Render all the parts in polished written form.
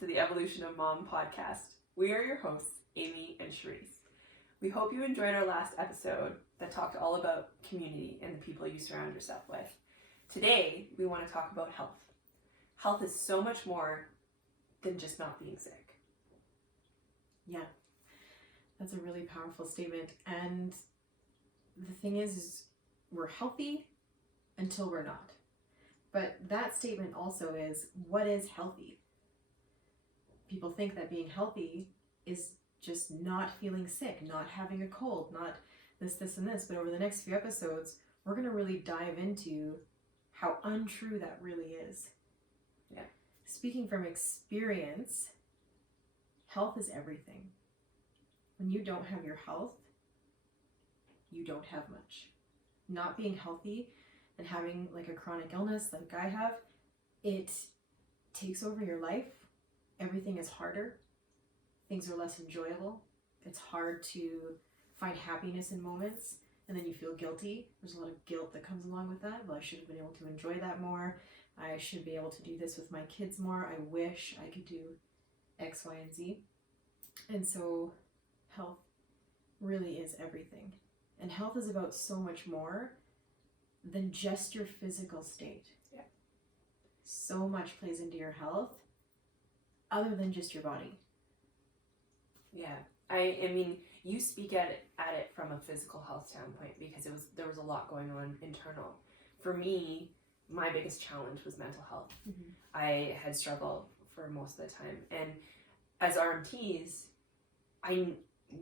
to the Evolution of Mom podcast. We are your hosts, Amy and Cherise. We hope you enjoyed our last episode that talked all about community and the people you surround yourself with. Today, we want to talk about health. Health is so much more than just not being sick. Yeah, that's a really powerful statement. And the thing is we're healthy until we're not. But that statement also is, what is healthy? People think that being healthy is just not feeling sick, not having a cold, not this, and this. But over the next few episodes, we're going to really dive into how untrue that really is. Yeah. Speaking from experience, health is everything. When you don't have your health, you don't have much. Not being healthy and having like a chronic illness like I have, it takes over your life. Everything is harder. Things are less enjoyable. It's hard to find happiness in moments, and then you feel guilty. There's a lot of guilt that comes along with that. Well, I should have been able to enjoy that more. I should be able to do this with my kids more. I wish I could do X, Y, and Z. And so health really is everything. And health is about so much more than just your physical state. Yeah. So much plays into your health other than just your body. Yeah. I mean, you speak at it from a physical health standpoint because there was a lot going on internal. For me, my biggest challenge was mental health. Mm-hmm. I had struggled for most of the time. And as RMTs,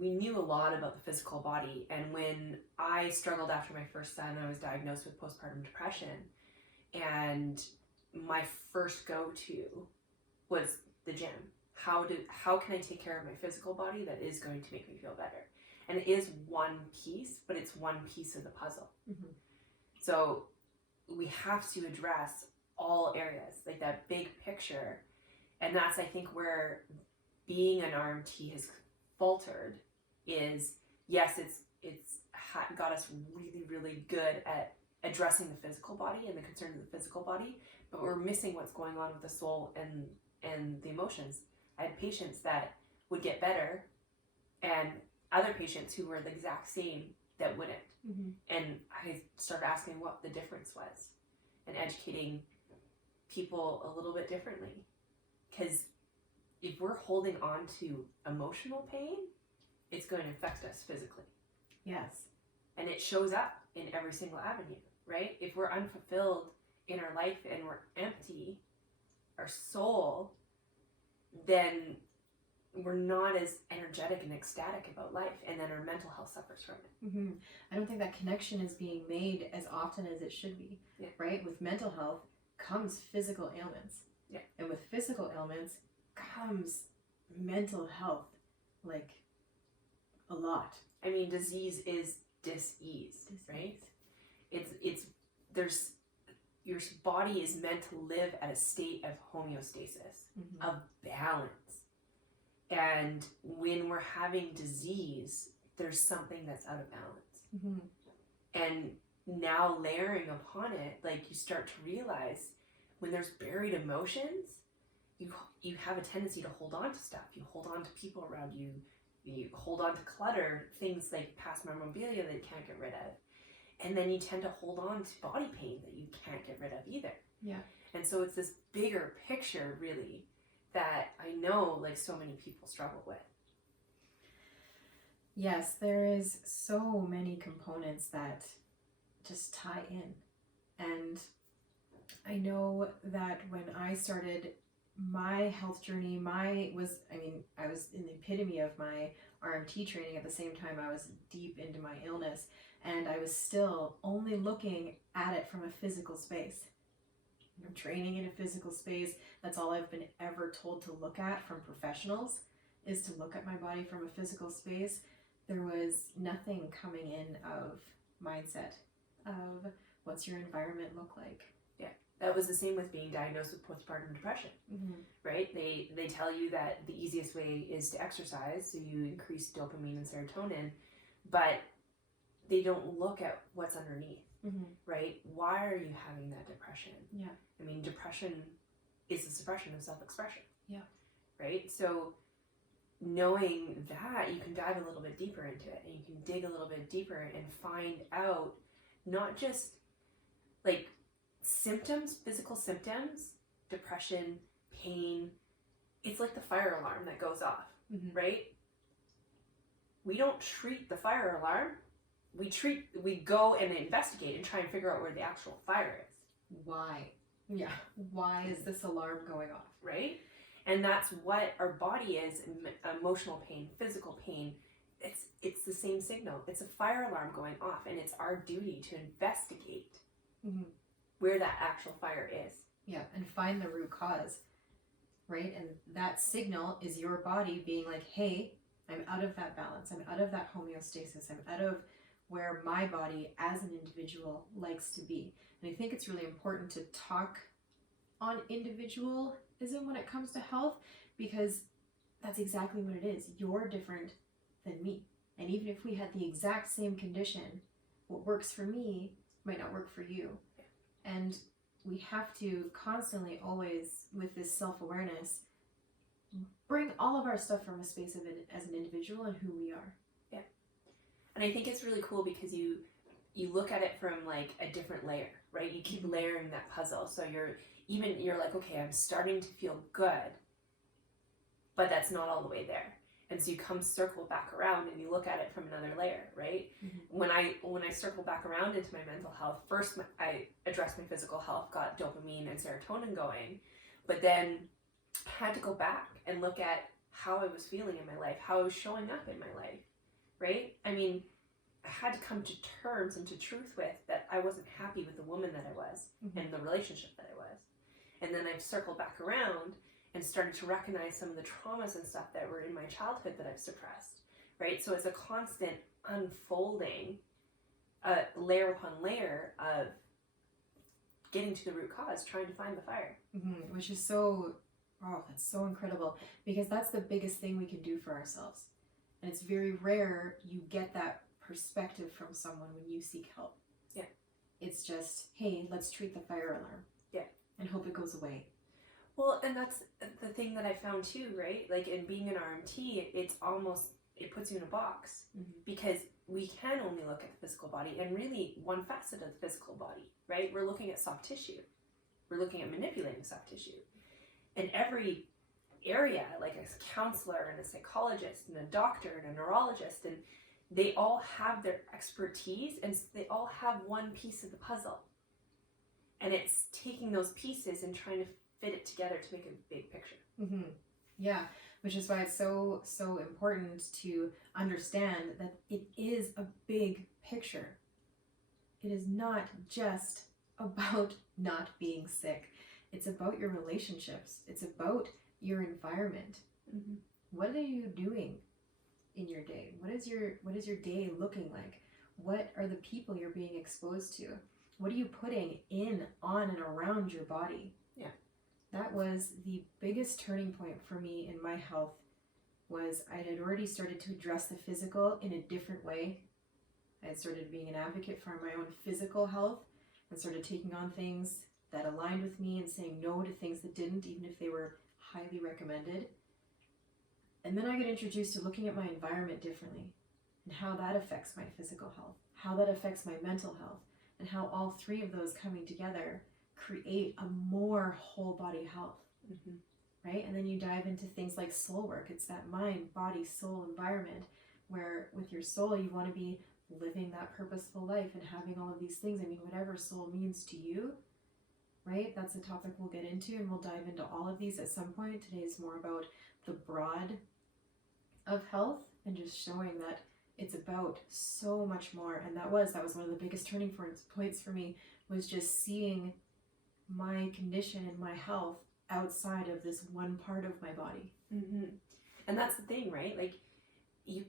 we knew a lot about the physical body. And when I struggled after my first son, I was diagnosed with postpartum depression. And my first go-to was the gym. How can I take care of my physical body that is going to make me feel better? And it is one piece, but it's one piece of the puzzle. Mm-hmm. So we have to address all areas, like that big picture. And that's, I think, where being an RMT has faltered is, yes, it's got us really, really good at addressing the physical body and the concerns of the physical body, but we're missing what's going on with the soul and the emotions. I had patients that would get better and other patients who were the exact same that wouldn't. Mm-hmm. And I started asking what the difference was and educating people a little bit differently. Because if we're holding on to emotional pain, it's going to affect us physically. Yes. And it shows up in every single avenue, right? If we're unfulfilled in our life and we're empty, our soul, then we're not as energetic and ecstatic about life, and then our mental health suffers from it. Mm-hmm. I don't think that connection is being made as often as it should be. Yeah. Right? With mental health comes physical ailments. Yeah. And with physical ailments comes mental health, like a lot. I mean, disease is dis-ease, right? It's there's your body is meant to live at a state of homeostasis, Mm-hmm. of balance. And when we're having disease, there's something that's out of balance. Mm-hmm. And now layering upon it, like you start to realize when there's buried emotions, you have a tendency to hold on to stuff. You hold on to people around you. You hold on to clutter, things like past memorabilia that you can't get rid of. And then you tend to hold on to body pain that you can't get rid of either. Yeah. And so it's this bigger picture, really, that I know like so many people struggle with. Yes, there is so many components that just tie in. And I know that when I started my health journey, I was in the epitome of my RMT training. At the same time, I was deep into my illness, and I was still only looking at it from a physical space. I'm training in a physical space. That's all I've been ever told to look at from professionals, is to look at my body from a physical space. There was nothing coming in of mindset, of what's your environment look like. Yeah, that was the same with being diagnosed with postpartum depression, Mm-hmm. right? They tell you that the easiest way is to exercise, so you increase dopamine and serotonin, but they don't look at what's underneath, Mm-hmm. right? Why are you having that depression? Yeah. I mean, depression is a suppression of self-expression. Yeah. right? So knowing that, you can dive a little bit deeper into it, and you can dig a little bit deeper and find out not just like symptoms, physical symptoms, depression, pain. It's like the fire alarm that goes off, right? We don't treat the fire alarm. We go and investigate and try and figure out where the actual fire is. Why? Yeah. Why is this alarm going off? Right? And that's what our body is. Emotional pain, physical pain. It's the same signal. It's a fire alarm going off, and it's our duty to investigate where that actual fire is. Yeah, and find the root cause, right? And that signal is your body being like, hey, I'm out of that balance. I'm out of that homeostasis. I'm out of where my body as an individual likes to be. And I think it's really important to talk on individualism when it comes to health, because that's exactly what it is. You're different than me. And even if we had the exact same condition, what works for me might not work for you. And we have to constantly, always, with this self-awareness, bring all of our stuff from a space of it as an individual and who we are. Yeah. And I think it's really cool because you look at it from like a different layer, right? You keep layering that puzzle. So you're like, okay, I'm starting to feel good, but that's not all the way there. And so you come circle back around and you look at it from another layer, right? When I circle back around into my mental health, first I addressed my physical health, got dopamine and serotonin going, but then had to go back and look at how I was feeling in my life, how I was showing up in my life, right? I mean, I had to come to terms and to truth with that I wasn't happy with the woman that I was and the relationship that I was. And then I've circled back around and started to recognize some of the traumas and stuff that were in my childhood that I've suppressed, right? So it's a constant unfolding, layer upon layer of getting to the root cause, trying to find the fire. Which is so, that's so incredible, because that's the biggest thing we can do for ourselves. And it's very rare you get that perspective from someone when you seek help. Yeah. It's just, hey, let's treat the fire alarm. Yeah. And hope it goes away. Well, and that's the thing that I found too, right? Like in being an RMT, it puts you in a box because we can only look at the physical body and really one facet of the physical body, right? We're looking at soft tissue. We're looking at manipulating soft tissue. And every area, like a counselor and a psychologist and a doctor and a neurologist, and they all have their expertise and they all have one piece of the puzzle. And it's taking those pieces and trying to fit it together to make a big picture. Yeah, which is why it's so important to understand that it is a big picture. It is not just about not being sick. It's about your relationships. It's about your environment. What are you doing in your day? What is your day looking like? What are the people you're being exposed to? What are you putting in, on, and around your body? Yeah. That was the biggest turning point for me in my health. Was I had already started to address the physical in a different way. I had started being an advocate for my own physical health and started taking on things that aligned with me and saying no to things that didn't, even if they were highly recommended. And then I got introduced to looking at my environment differently and how that affects my physical health, how that affects my mental health, and how all three of those coming together create a more whole body health, right? And then you dive into things like soul work. It's that mind, body, soul environment where with your soul you want to be living that purposeful life and having all of these things. I mean, whatever soul means to you, right? That's a topic we'll get into, and we'll dive into all of these at some point. Today is more about the broad of health and just showing that it's about so much more. And that was one of the biggest turning points for me, was just seeing my condition and my health outside of this one part of my body. And that's the thing, right? Like, you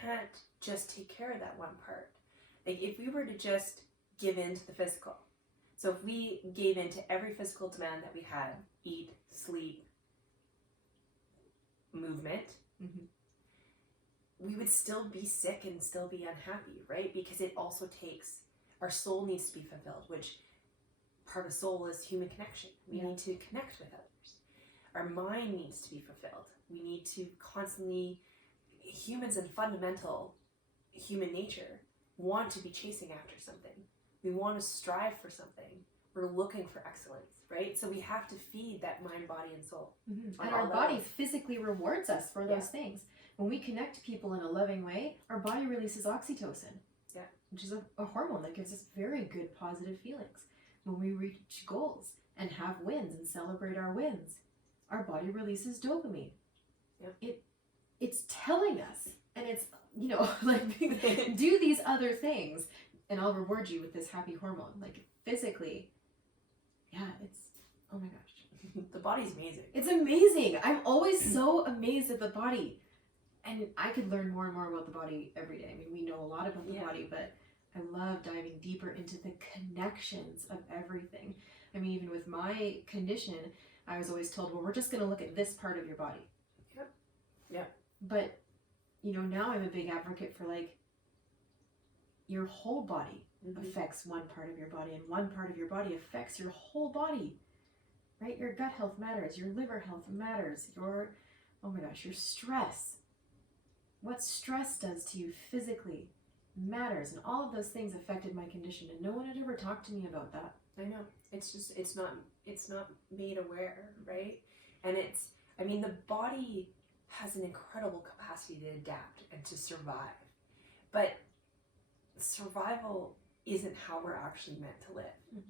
can't just take care of that one part. Like, if we were to just give in to the physical, so if we gave in to every physical demand that we had, eat, sleep, movement, we would still be sick and still be unhappy, right? Because it also takes, our soul needs to be fulfilled, which part of soul is human connection. We need to connect with others. Our mind needs to be fulfilled. We need to constantly, humans in fundamental human nature want to be chasing after something. We want to strive for something. We're looking for excellence, right? So we have to feed that mind, body, and soul. Mm-hmm. And our body physically rewards us for those things. When we connect to people in a loving way, our body releases oxytocin, which is a hormone that gives us very good positive feelings. When we reach goals and have wins and celebrate our wins, our body releases dopamine. It's telling us, and it's, you know, like, do these other things and I'll reward you with this happy hormone. Like, physically, it's, oh my gosh. The body's amazing. It's amazing. I'm always so amazed at the body. And I could learn more and more about the body every day. I mean, we know a lot about the body, but I love diving deeper into the connections of everything. I mean, even with my condition, I was always told, well, we're just going to look at this part of your body. Yep. But, you know, now I'm a big advocate for, like, your whole body affects one part of your body, and one part of your body affects your whole body, right? Your gut health matters. Your liver health matters. Your stress. What stress does to you physically matters, and all of those things affected my condition, and no one had ever talked to me about that. I know. It's just, it's not made aware, right? And the body has an incredible capacity to adapt and to survive. But survival isn't how we're actually meant to live,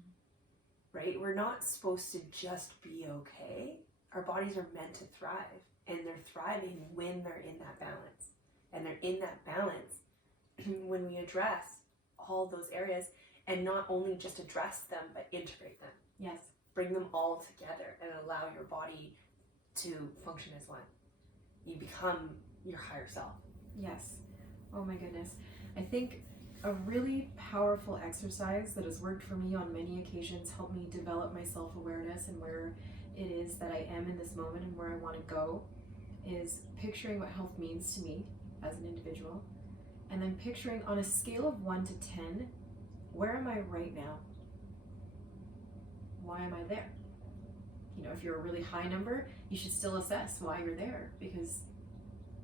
right? We're not supposed to just be okay. Our bodies are meant to thrive, and they're thriving when they're in that balance. And they're in that balance when we address all those areas, and not only just address them, but integrate them. Yes. Bring them all together and allow your body to function as one. You become your higher self. Yes. Oh my goodness. I think a really powerful exercise that has worked for me on many occasions, helped me develop my self-awareness and where it is that I am in this moment and where I want to go, is picturing what health means to me as an individual, and then picturing on a scale of 1 to 10, where am I right now? Why am I there? You know, if you're a really high number, you should still assess why you're there, because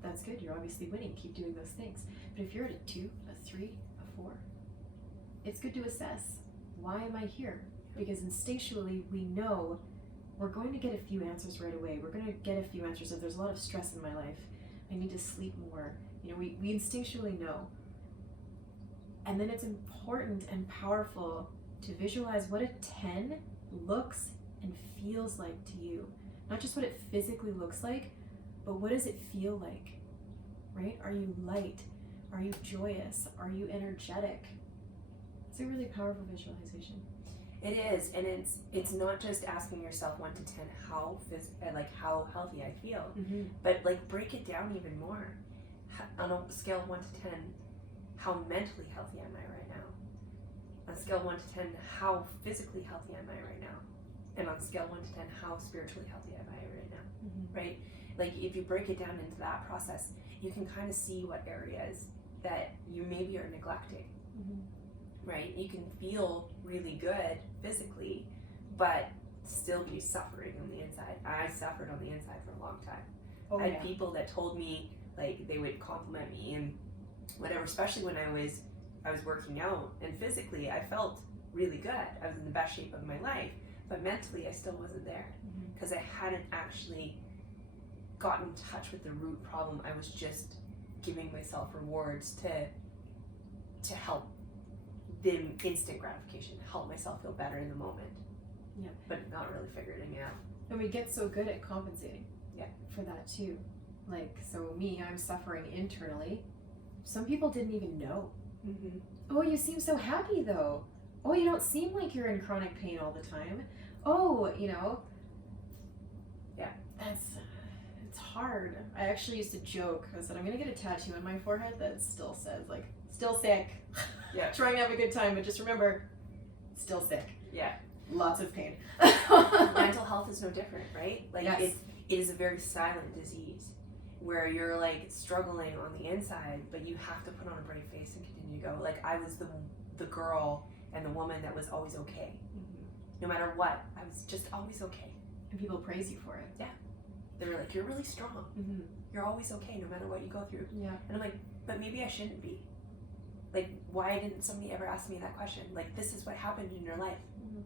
that's good. You're obviously winning. Keep doing those things. But if you're at a 2, a 3, a 4, it's good to assess, why am I here? Because instinctually we know we're going to get a few answers right away. We're going to get a few answers if there's a lot of stress in my life. I need to sleep more. You know, we instinctually know. And then it's important and powerful to visualize what a 10 looks and feels like to you. Not just what it physically looks like, but what does it feel like, right? Are you light? Are you joyous? Are you energetic? It's a really powerful visualization. It is, and it's not just asking yourself 1 to 10 how healthy I feel, but like break it down even more. On a scale of 1 to 10, how mentally healthy am I right now? On a scale of 1 to 10, how physically healthy am I right now? And on a scale of 1 to 10, how spiritually healthy am I right now? Right? Like, if you break it down into that process, you can kind of see what areas that you maybe are neglecting. Right? You can feel really good physically, but still be suffering on the inside. I suffered on the inside for a long time. I had people that told me, like, they would compliment me and whatever, especially when I was working out, and physically I felt really good. I was in the best shape of my life, but mentally I still wasn't there because I hadn't actually gotten in touch with the root problem. I was just giving myself rewards to help the instant gratification, help myself feel better in the moment. Yeah. But not really figuring it out. And we get so good at compensating. Yeah. For that too. Like, so me, I'm suffering internally. Some people didn't even know. Oh, you seem so happy though. Oh, you don't seem like you're in chronic pain all the time. Oh, you know. Yeah. It's hard. I actually used to joke. I said, I'm going to get a tattoo on my forehead that still says, like, still sick. Yeah. Trying to have a good time, but just remember, still sick. Yeah. Lots of pain. Mental health is no different, right? Like, yes. It is a very silent disease where you're like struggling on the inside, but you have to put on a brave face and continue to go. Like, I was the girl and the woman that was always okay. No matter what, I was just always okay. And people praise you for it. Yeah. They were like, you're really strong. Mm-hmm. You're always okay no matter what you go through. Yeah. And I'm like, but maybe I shouldn't be. Like, why didn't somebody ever ask me that question? Like, this is what happened in your life. Mm-hmm.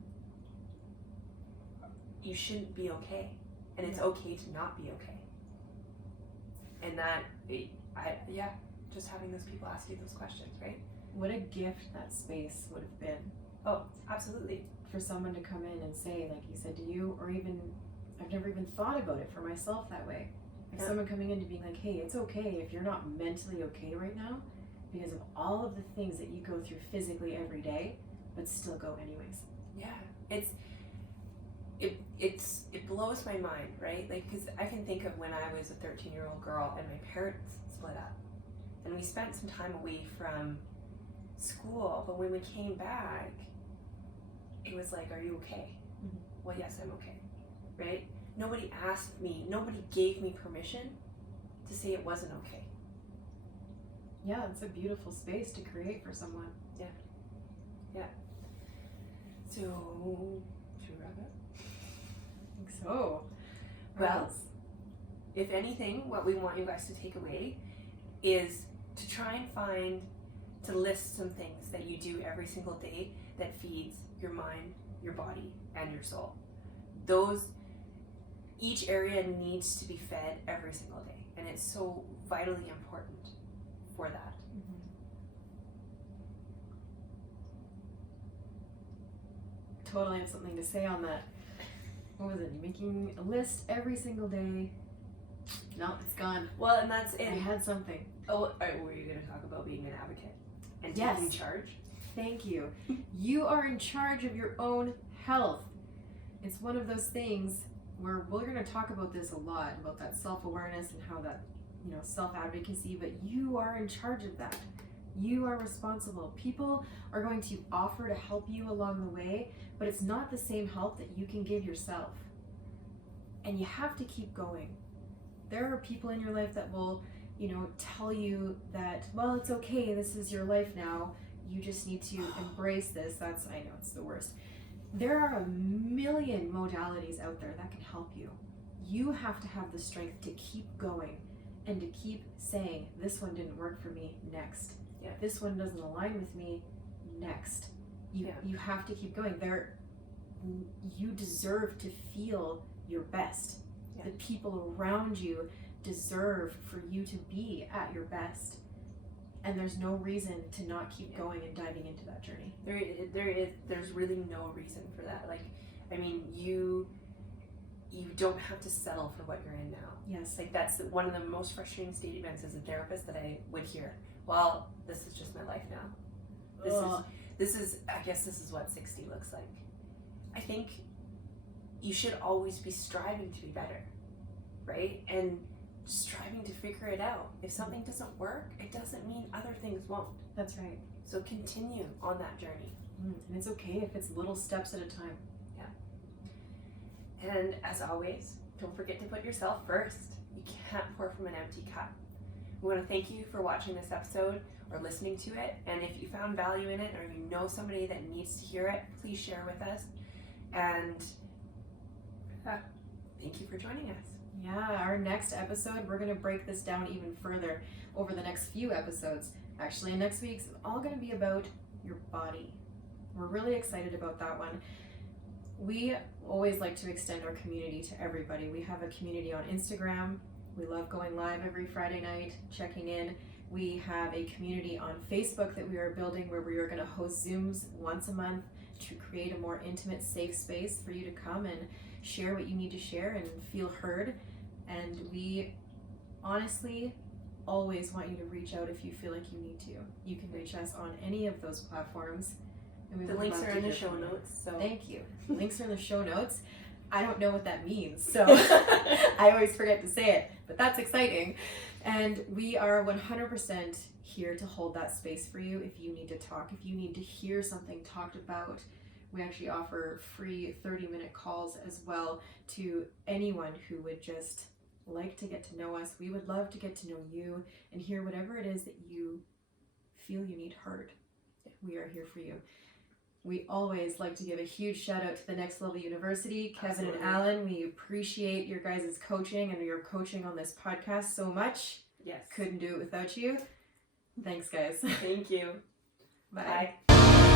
You shouldn't be okay. And it's Yeah. okay to not be okay. And that, just having those people ask you those questions, right? What a gift that space would have been. Oh, absolutely. For someone to come in and say, like you said, to you, or even, I've never even thought about it for myself that way. Like someone coming in to being like, hey, it's okay if you're not mentally okay right now because of all of the things that you go through physically every day, but still go anyways. Yeah, it blows my mind, right? Like, because I can think of when I was a 13-year-old girl and my parents split up, and we spent some time away from school, but when we came back, it was like, are you okay? Mm-hmm. Well, yes, I'm okay, right? Nobody asked me, nobody gave me permission to say it wasn't okay. Yeah, it's a beautiful space to create for someone. Yeah. So, should we wrap up? I think so. Well, if anything, what we want you guys to take away is to try and to list some things that you do every single day that feeds your mind, your body, and your soul. Each area needs to be fed every single day, and it's so vitally important for that. Mm-hmm. Totally have something to say on that. What was it? Making a list every single day. No, it's gone. Well, and that's it. I had something. Oh, were you going to talk about being an advocate and Yes. taking charge? Thank you. You are in charge of your own health. It's one of those things where we're going to talk about this a lot, about that self-awareness and how that, self-advocacy, but you are in charge of that. You are responsible. People are going to offer to help you along the way, but it's not the same help that you can give yourself. And you have to keep going. There are people in your life that will, tell you that, well, it's okay, this is your life now. You just need to embrace this. I know it's the worst. There are a million modalities out there that can help you. You have to have the strength to keep going and to keep saying, this one didn't work for me, next. Yeah. This one doesn't align with me, next. You have to keep going. You deserve to feel your best. Yeah. The people around you deserve for you to be at your best. And there's no reason to not keep going and diving into that journey. There's really no reason for that. Like, I mean, you don't have to settle for what you're in now. Yes. Like, that's one of the most frustrating statements as a therapist that I would hear. Well, this is just my life now. This is I guess this is what 60 looks like. I think you should always be striving to be better, right? And striving to figure it out. If something doesn't work, it doesn't mean other things won't. That's right. So continue on that journey. And it's okay if it's little steps at a time. Yeah. And as always, don't forget to put yourself first. You can't pour from an empty cup. We want to thank you for watching this episode or listening to it. And if you found value in it, or you know somebody that needs to hear it, please share with us. And thank you for joining us. Yeah, our next episode, we're going to break this down even further over the next few episodes. Actually, next week's all going to be about your body. We're really excited about that one. We always like to extend our community to everybody. We have a community on Instagram. We love going live every Friday night, checking in. We have a community on Facebook that we are building where we are going to host Zooms once a month to create a more intimate, safe space for you to come and share what you need to share and feel heard. And we honestly always want you to reach out if you feel like you need to. You can reach us on any of those platforms. And The links are in the show notes. So thank you. The links are in the show notes. I don't know what that means, so I always forget to say it, but that's exciting. And we are 100% here to hold that space for you if you need to talk, if you need to hear something talked about. We actually offer free 30-minute calls as well to anyone who would just like to get to know us. We would love to get to know you and hear whatever it is that you feel you need heard. We are here for you. We always like to give a huge shout out to the Next Level University, Kevin Absolutely. and Alan. We appreciate your guys' coaching and your coaching on this podcast so much. Yes. Couldn't do it without you. Thanks, guys. Thank you. Bye. Bye.